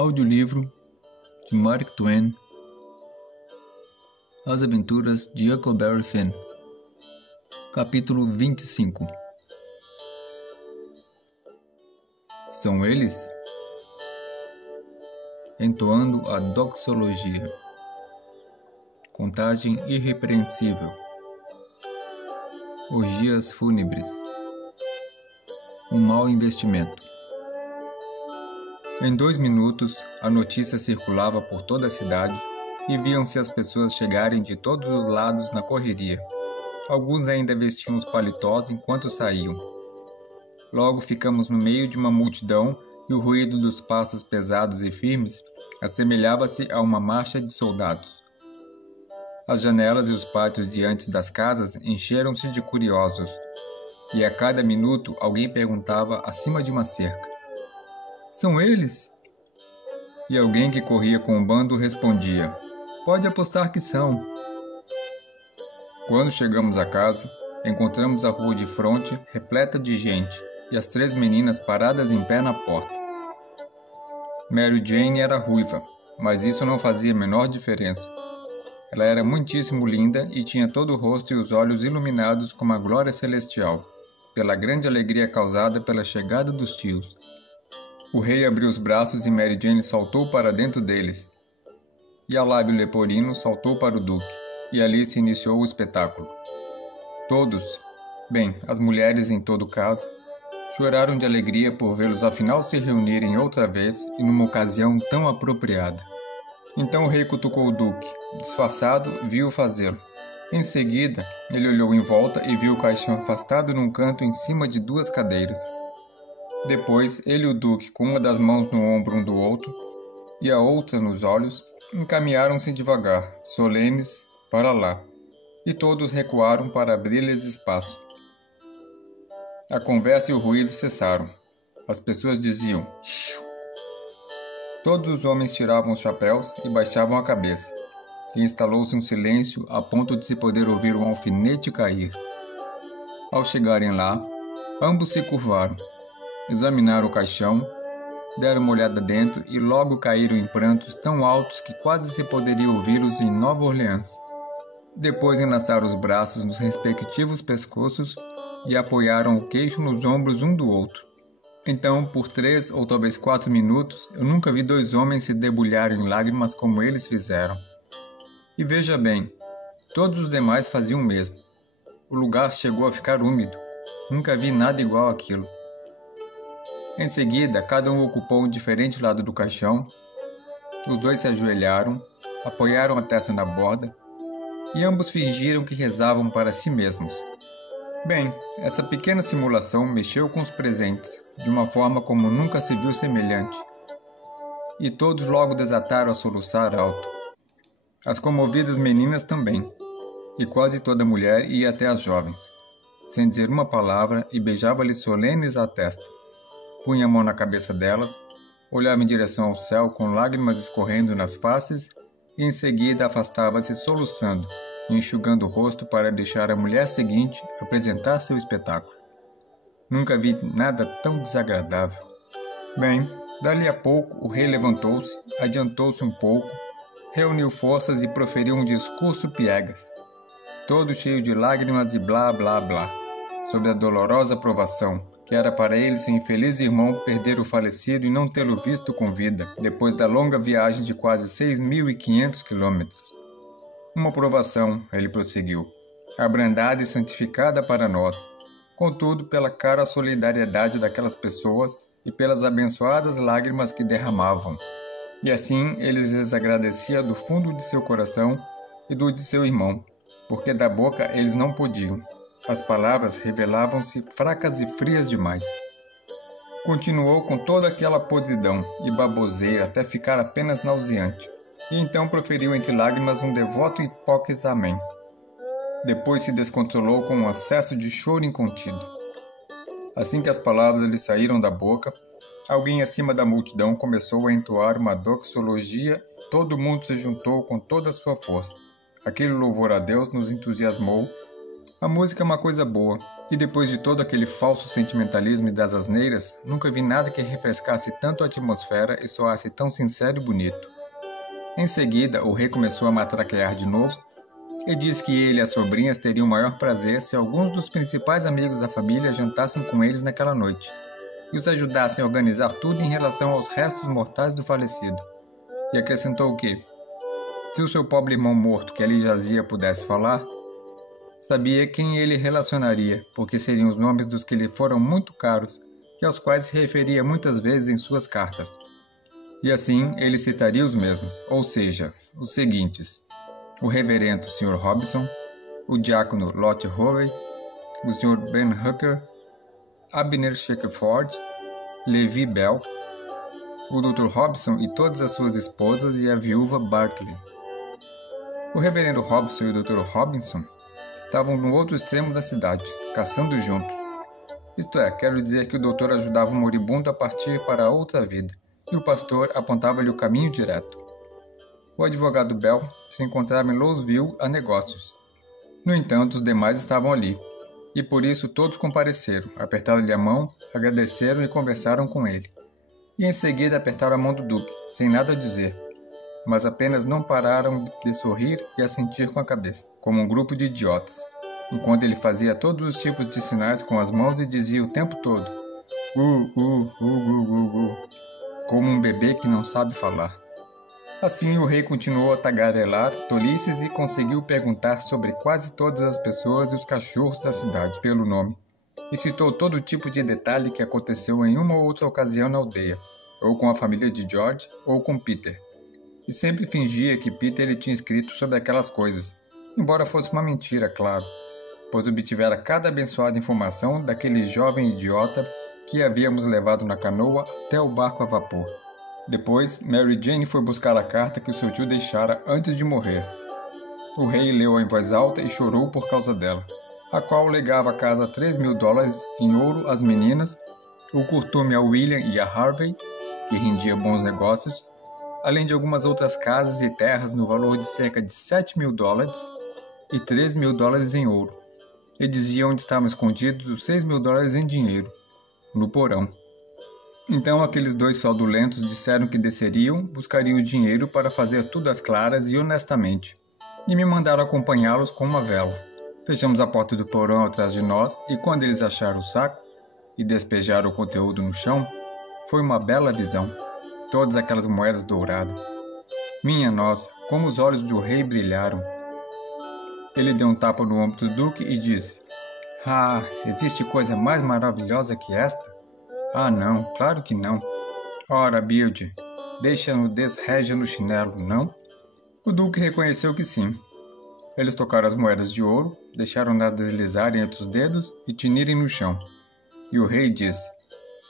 Audiolivro de Mark Twain, As Aventuras de Huckleberry Finn, capítulo 25. São eles? Entoando a doxologia. Contagem irrepreensível. Orgias fúnebres. Um mau investimento. Em 2 minutos, a notícia circulava por toda a cidade e viam-se as pessoas chegarem de todos os lados na correria. Alguns ainda vestiam os paletós enquanto saíam. Logo ficamos no meio de uma multidão e o ruído dos passos pesados e firmes assemelhava-se a uma marcha de soldados. As janelas e os pátios diante das casas encheram-se de curiosos, e a cada minuto alguém perguntava acima de uma cerca: "São eles?" E alguém que corria com o bando respondia: "Pode apostar que são." Quando chegamos à casa, encontramos a rua de fronte repleta de gente e as 3 meninas paradas em pé na porta. Mary Jane era ruiva, mas isso não fazia a menor diferença. Ela era muitíssimo linda e tinha todo o rosto e os olhos iluminados com uma glória celestial, pela grande alegria causada pela chegada dos tios. O rei abriu os braços e Mary Jane saltou para dentro deles. E ao lábio leporino saltou para o duque, e ali se iniciou o espetáculo. Todos, bem, as mulheres em todo caso, choraram de alegria por vê-los afinal se reunirem outra vez e numa ocasião tão apropriada. Então o rei cutucou o duque. Disfarçado, viu-o fazê-lo. Em seguida, ele olhou em volta e viu o caixão afastado num canto em cima de 2 cadeiras. Depois, ele e o duque, com uma das mãos no ombro um do outro e a outra nos olhos, encaminharam-se devagar, solenes, para lá, e todos recuaram para abrir-lhes espaço. A conversa e o ruído cessaram. As pessoas diziam "Shoo". Todos os homens tiravam os chapéus e baixavam a cabeça, e instalou-se um silêncio a ponto de se poder ouvir um alfinete cair. Ao chegarem lá, ambos se curvaram. Examinaram o caixão, deram uma olhada dentro e logo caíram em prantos tão altos que quase se poderia ouvi-los em Nova Orleans. Depois enlaçaram os braços nos respectivos pescoços e apoiaram o queixo nos ombros um do outro. Então, por 3 ou talvez 4 minutos, eu nunca vi 2 homens se debulharem em lágrimas como eles fizeram. E veja bem, todos os demais faziam o mesmo. O lugar chegou a ficar úmido. Nunca vi nada igual àquilo. Em seguida, cada um ocupou um diferente lado do caixão. Os 2 se ajoelharam, apoiaram a testa na borda e ambos fingiram que rezavam para si mesmos. Bem, essa pequena simulação mexeu com os presentes, de uma forma como nunca se viu semelhante. E todos logo desataram a soluçar alto. As comovidas meninas também, e quase toda mulher ia até as jovens, sem dizer uma palavra, e beijava-lhes solenes a testa. Punha a mão na cabeça delas, olhava em direção ao céu com lágrimas escorrendo nas faces e em seguida afastava-se soluçando e enxugando o rosto para deixar a mulher seguinte apresentar seu espetáculo. Nunca vi nada tão desagradável. Bem, dali a pouco o rei levantou-se, adiantou-se um pouco, reuniu forças e proferiu um discurso piegas, todo cheio de lágrimas e blá blá blá, sobre a dolorosa provação que era para ele seu infeliz irmão perder o falecido e não tê-lo visto com vida, depois da longa viagem de quase 6.500 quilômetros. Uma provação, ele prosseguiu, abrandada e santificada para nós, contudo pela cara solidariedade daquelas pessoas e pelas abençoadas lágrimas que derramavam. E assim ele lhes agradecia do fundo de seu coração e do de seu irmão, porque da boca eles não podiam. As palavras revelavam-se fracas e frias demais. Continuou com toda aquela podridão e baboseira até ficar apenas nauseante, e então proferiu entre lágrimas um devoto hipócrita amém. Depois se descontrolou com um acesso de choro incontido. Assim que as palavras lhe saíram da boca, alguém acima da multidão começou a entoar uma doxologia e todo mundo se juntou com toda a sua força. Aquele louvor a Deus nos entusiasmou. A música é uma coisa boa, E depois de todo aquele falso sentimentalismo e das asneiras, nunca vi nada que refrescasse tanto a atmosfera e soasse tão sincero e bonito. Em seguida, o rei começou a matraquear de novo e disse que ele e as sobrinhas teriam o maior prazer se alguns dos principais amigos da família jantassem com eles naquela noite e os ajudassem a organizar tudo em relação aos restos mortais do falecido. E acrescentou que, se o seu pobre irmão morto que ali jazia pudesse falar, sabia quem ele relacionaria, porque seriam os nomes dos que lhe foram muito caros e aos quais se referia muitas vezes em suas cartas. E assim ele citaria os mesmos, ou seja, os seguintes: o reverendo Sr. Robinson, o diácono Lot Hovey, o Sr. Ben Hooker, Abner Shackelford, Levi Bell, o Dr. Robinson e todas as suas esposas e a viúva Bartley. O reverendo Robinson e o Dr. Robinson estavam no outro extremo da cidade, caçando juntos. Isto é, quero dizer que o doutor ajudava o moribundo a partir para a outra vida, e o pastor apontava-lhe o caminho direto. O advogado Bell se encontrava em Louisville a negócios. No entanto, os demais estavam ali, e por isso todos compareceram, apertaram-lhe a mão, agradeceram e conversaram com ele. E em seguida apertaram a mão do duque, sem nada dizer, mas apenas não pararam de sorrir e assentir com a cabeça, como um grupo de idiotas, enquanto ele fazia todos os tipos de sinais com as mãos e dizia o tempo todo, como um bebê que não sabe falar. Assim o rei continuou a tagarelar tolices e conseguiu perguntar sobre quase todas as pessoas e os cachorros da cidade pelo nome, e citou todo tipo de detalhe que aconteceu em uma ou outra ocasião na aldeia, ou com a família de George, ou com Peter. E sempre fingia que Peter lhe tinha escrito sobre aquelas coisas, embora fosse uma mentira, claro, pois obtivera cada abençoada informação daquele jovem idiota que havíamos levado na canoa até o barco a vapor. Depois, Mary Jane foi buscar a carta que o seu tio deixara antes de morrer. O rei leu-a em voz alta e chorou por causa dela, a qual legava a casa $3.000 em ouro às meninas, o curtume a William e a Harvey, que rendia bons negócios, além de algumas outras casas e terras no valor de cerca de $7.000 e $3.000 em ouro, e dizia onde estavam escondidos os $6.000 em dinheiro, no porão. Então aqueles dois fraudulentos disseram que desceriam, buscariam o dinheiro para fazer tudo às claras e honestamente, e me mandaram acompanhá-los com uma vela. Fechamos a porta do porão atrás de nós, e quando eles acharam o saco e despejaram o conteúdo no chão, foi uma bela visão. Todas aquelas moedas douradas. Minha nossa, como os olhos do rei brilharam. Ele deu um tapa no ombro do duque e disse: "Ah, existe coisa mais maravilhosa que esta? Ah, não, claro que não. Ora, Bilde, deixa a nudez régia no chinelo, não?" O duque reconheceu que sim. Eles tocaram as moedas de ouro, deixaram-nas deslizarem entre os dedos e tinirem no chão. E o rei disse: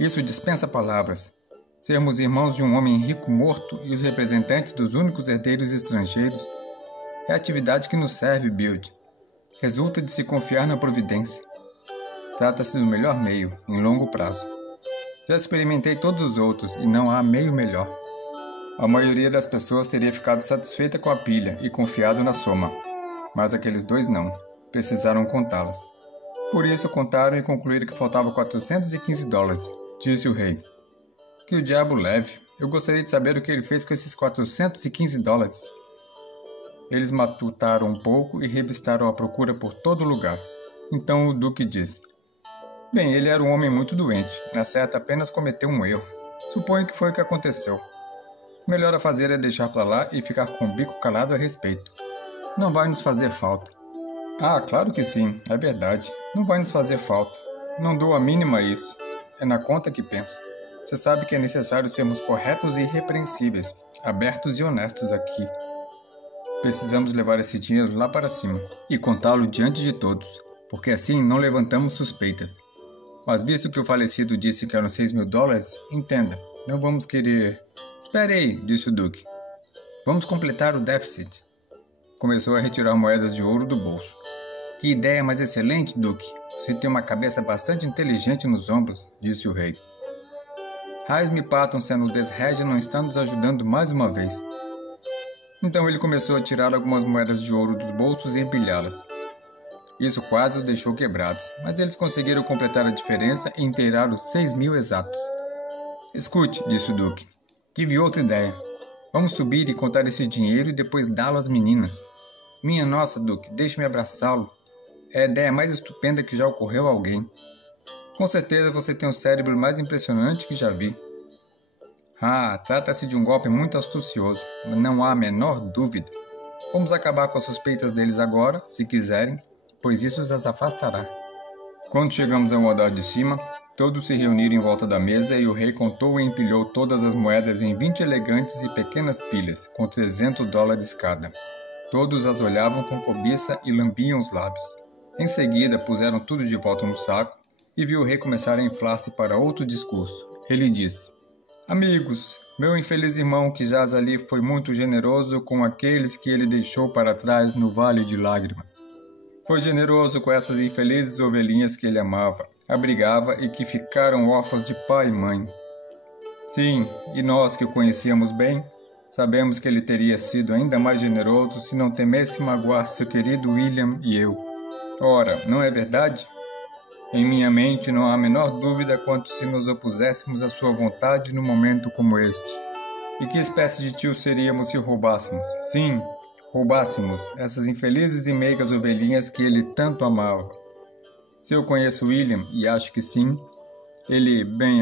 "Isso dispensa palavras. Sermos irmãos de um homem rico morto e os representantes dos únicos herdeiros estrangeiros é a atividade que nos serve, Bilde. Resulta de se confiar na providência. Trata-se do melhor meio, em longo prazo. Já experimentei todos os outros e não há meio melhor." A maioria das pessoas teria ficado satisfeita com a pilha e confiado na soma, mas aqueles dois não. Precisaram contá-las. Por isso contaram e concluíram que faltava $415, disse o rei. "Que o diabo leve. Eu gostaria de saber o que ele fez com esses $415. Eles matutaram um pouco e revistaram a procura por todo lugar. Então o duque disse: "Bem, ele era um homem muito doente. Na certa apenas cometeu um erro. Suponho que foi o que aconteceu. O melhor a fazer é deixar para lá e ficar com o bico calado a respeito. Não vai nos fazer falta." "Ah, claro que sim, é verdade. Não vai nos fazer falta. Não dou a mínima a isso. É na conta que penso. Você sabe que é necessário sermos corretos e irrepreensíveis, abertos e honestos aqui. Precisamos levar esse dinheiro lá para cima e contá-lo diante de todos, porque assim não levantamos suspeitas. Mas visto que o falecido disse que eram $6.000, entenda, não vamos querer..." "Espere aí", disse o duque. "Vamos completar o déficit." Começou a retirar moedas de ouro do bolso. "Que ideia mais excelente, duque. Você tem uma cabeça bastante inteligente nos ombros", disse o rei. "Raios me partam se a nudez régia não está nos ajudando mais uma vez." Então ele começou a tirar algumas moedas de ouro dos bolsos e empilhá-las. Isso quase os deixou quebrados, mas eles conseguiram completar a diferença e inteirar os 6.000 exatos. Escute, disse o Duque. Tive outra ideia. Vamos subir e contar esse dinheiro e depois dá-lo às meninas. Minha nossa, Duque, deixe-me abraçá-lo. É a ideia mais estupenda que já ocorreu a alguém. Com certeza você tem o cérebro mais impressionante que já vi. Ah, trata-se de um golpe muito astucioso, mas não há a menor dúvida. Vamos acabar com as suspeitas deles agora, se quiserem, pois isso os afastará. Quando chegamos ao andar de cima, todos se reuniram em volta da mesa e o rei contou e empilhou todas as moedas em 20 elegantes e pequenas pilhas, com $300 cada. Todos as olhavam com cobiça e lambiam os lábios. Em seguida, puseram tudo de volta no saco e viu o rei começar a inflar-se para outro discurso. Ele disse: Amigos, meu infeliz irmão que jaz ali foi muito generoso com aqueles que ele deixou para trás no Vale de Lágrimas. Foi generoso com essas infelizes ovelhinhas que ele amava, abrigava e que ficaram órfãos de pai e mãe. Sim, e nós que o conhecíamos bem, sabemos que ele teria sido ainda mais generoso se não temesse magoar seu querido William e eu. Ora, não é verdade? Em minha mente não há a menor dúvida quanto se nos opuséssemos à sua vontade num momento como este. E que espécie de tio seríamos se roubássemos? Sim, roubássemos essas infelizes e meigas ovelhinhas que ele tanto amava. Se eu conheço William, e acho que sim,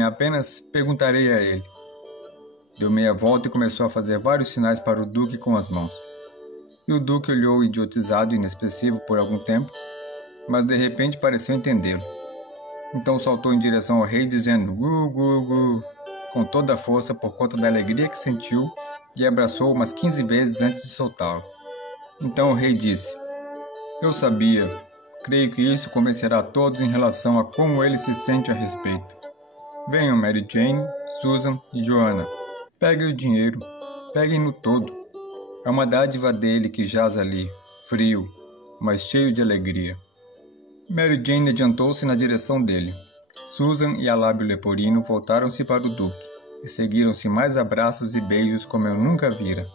apenas perguntarei a ele. Deu meia volta e começou a fazer vários sinais para o Duque com as mãos. E o Duque olhou idiotizado e inexpressivo por algum tempo, mas de repente pareceu entendê-lo. Então saltou em direção ao rei dizendo "Gu, gu, gu", com toda a força por conta da alegria que sentiu e abraçou umas 15 vezes antes de soltá-lo. Então o rei disse: Eu sabia. Creio que isso convencerá a todos em relação a como ele se sente a respeito. Venham Mary Jane, Susan e Joanna. Peguem o dinheiro. Peguem-no todo. É uma dádiva dele que jaz ali, frio, mas cheio de alegria. Mary Jane adiantou-se na direção dele. Susan e Alábio Leporino voltaram-se para o Duque e seguiram-se mais abraços e beijos como eu nunca vira.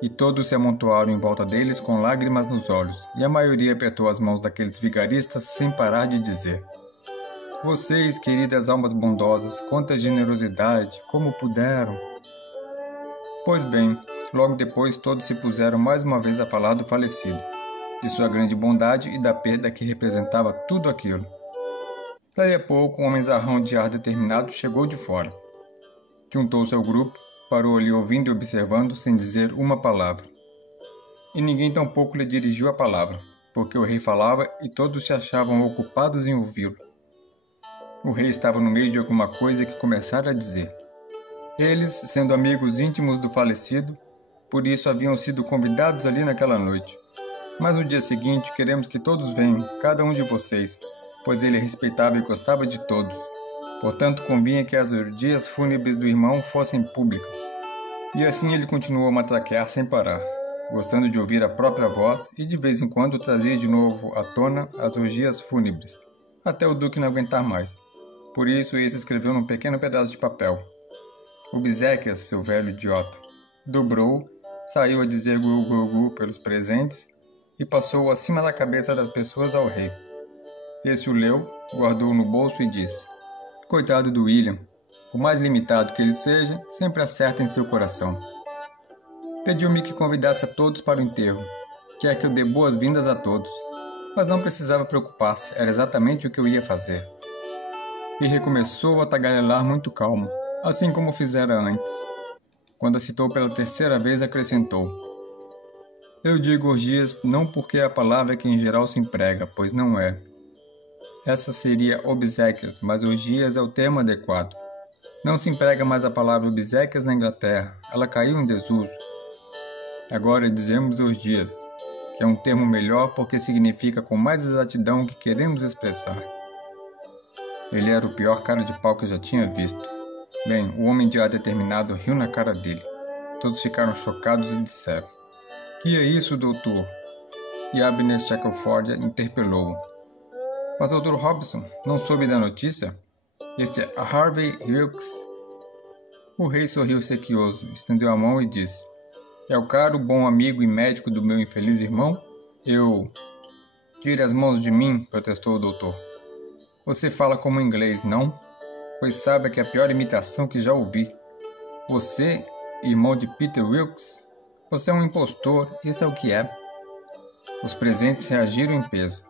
E todos se amontoaram em volta deles com lágrimas nos olhos, e a maioria apertou as mãos daqueles vigaristas sem parar de dizer: Vocês, queridas almas bondosas, quanta generosidade, como puderam! Pois bem, logo depois todos se puseram mais uma vez a falar do falecido, de sua grande bondade e da perda que representava tudo aquilo. Daí a pouco, um homenzarrão de ar determinado chegou de fora. Juntou-se ao grupo, parou ali ouvindo e observando sem dizer uma palavra. E ninguém tampouco lhe dirigiu a palavra, porque o rei falava e todos se achavam ocupados em ouvi-lo. O rei estava no meio de alguma coisa que começara a dizer. Eles, sendo amigos íntimos do falecido, por isso haviam sido convidados ali naquela noite. Mas no dia seguinte queremos que todos venham, cada um de vocês, pois ele respeitava e gostava de todos. Portanto, convinha que as orgias fúnebres do irmão fossem públicas. E assim ele continuou a matraquear sem parar, gostando de ouvir a própria voz e de vez em quando trazia de novo à tona as orgias fúnebres, até o Duque não aguentar mais. Por isso, esse escreveu num pequeno pedaço de papel: Obséquias, seu velho idiota. Dobrou, saiu a dizer gu pelos presentes e passou acima da cabeça das pessoas ao rei. Esse o leu, guardou no bolso e disse: Coitado do William, por mais limitado que ele seja, sempre acerta em seu coração. Pediu-me que convidasse a todos para o enterro, quer que eu dê boas-vindas a todos, mas não precisava preocupar-se, era exatamente o que eu ia fazer. E recomeçou a tagarelar muito calmo, assim como fizera antes. Quando a citou pela terceira vez, acrescentou: Eu digo orgias não porque é a palavra que em geral se emprega, pois não é. Essa seria obséquias, mas orgias é o termo adequado. Não se emprega mais a palavra obséquias na Inglaterra, ela caiu em desuso. Agora dizemos orgias, que é um termo melhor porque significa com mais exatidão o que queremos expressar. Ele era o pior cara de pau que eu já tinha visto. Bem, o homem de ar determinado riu na cara dele. Todos ficaram chocados e disseram: Que é isso, doutor? E Abner Shackelford interpelou-o: Mas, Dr. Robson, não soube da notícia? Este é Harvey Wilkes. O rei sorriu sequioso, estendeu a mão e disse: É o caro, bom amigo e médico do meu infeliz irmão? Tire as mãos de mim, protestou o doutor. Você fala como inglês, não? Pois saiba que é a pior imitação que já ouvi. Você, irmão de Peter Wilkes? Você é um impostor, isso é o que é. Os presentes reagiram em peso.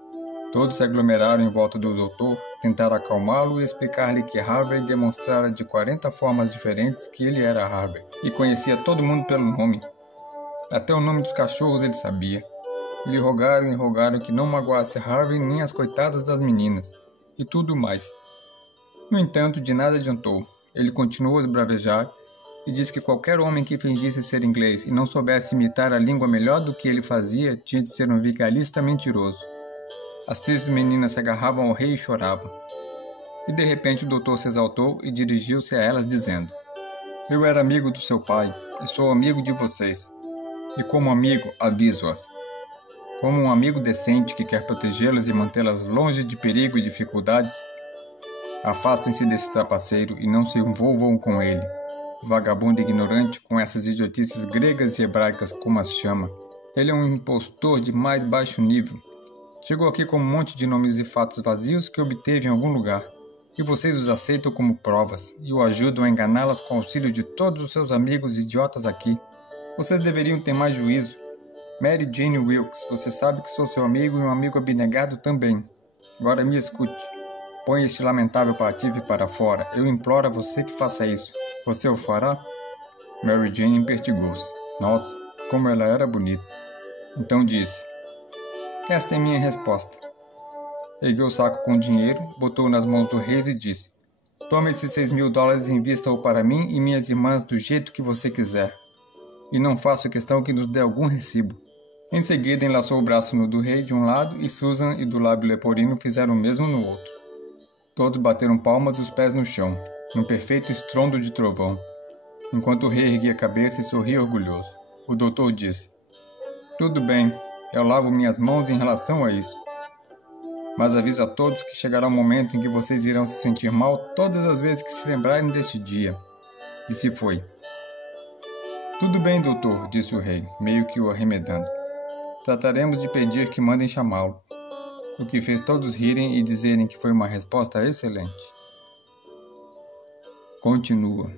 Todos se aglomeraram em volta do doutor, tentaram acalmá-lo e explicar-lhe que Harvey demonstrara de 40 formas diferentes que ele era Harvey e conhecia todo mundo pelo nome. Até o nome dos cachorros ele sabia. Lhe rogaram e rogaram que não magoasse Harvey nem as coitadas das meninas, e tudo mais. No entanto, de nada adiantou. Ele continuou a esbravejar e disse que qualquer homem que fingisse ser inglês e não soubesse imitar a língua melhor do que ele fazia tinha de ser um vigarista mentiroso. As tristes meninas se agarravam ao rei e choravam. E de repente o doutor se exaltou e dirigiu-se a elas dizendo: Eu era amigo do seu pai e sou amigo de vocês. E como amigo, aviso-as. Como um amigo decente que quer protegê-las e mantê-las longe de perigo e dificuldades, afastem-se desse trapaceiro e não se envolvam com ele, vagabundo ignorante com essas idiotices gregas e hebraicas como as chama. Ele é um impostor de mais baixo nível. Chegou aqui com um monte de nomes e fatos vazios que obteve em algum lugar, e vocês os aceitam como provas e o ajudam a enganá-las com o auxílio de todos os seus amigos idiotas aqui. Vocês deveriam ter mais juízo. Mary Jane Wilkes, você sabe que sou seu amigo e um amigo abnegado também. Agora me escute. Põe este lamentável patife para fora. Eu imploro a você que faça isso. Você o fará? Mary Jane impertigou-se. Nossa, como ela era bonita. Então disse: Esta é minha resposta. Ergueu o saco com dinheiro, botou-o nas mãos do rei e disse: Tome esses $6.000 e invista-o para mim e minhas irmãs do jeito que você quiser. E não faço questão que nos dê algum recibo. Em seguida, enlaçou o braço no do rei de um lado e Susan e do lábio leporino fizeram o mesmo no outro. Todos bateram palmas e os pés no chão, num perfeito estrondo de trovão, enquanto o rei erguia a cabeça e sorria orgulhoso. O doutor disse: Tudo bem, eu lavo minhas mãos em relação a isso. Mas aviso a todos que chegará um momento em que vocês irão se sentir mal todas as vezes que se lembrarem deste dia. E se foi. Tudo bem, doutor, disse o rei, meio que o arremedando. Trataremos de pedir que mandem chamá-lo. O que fez todos rirem e dizerem que foi uma resposta excelente. Continua.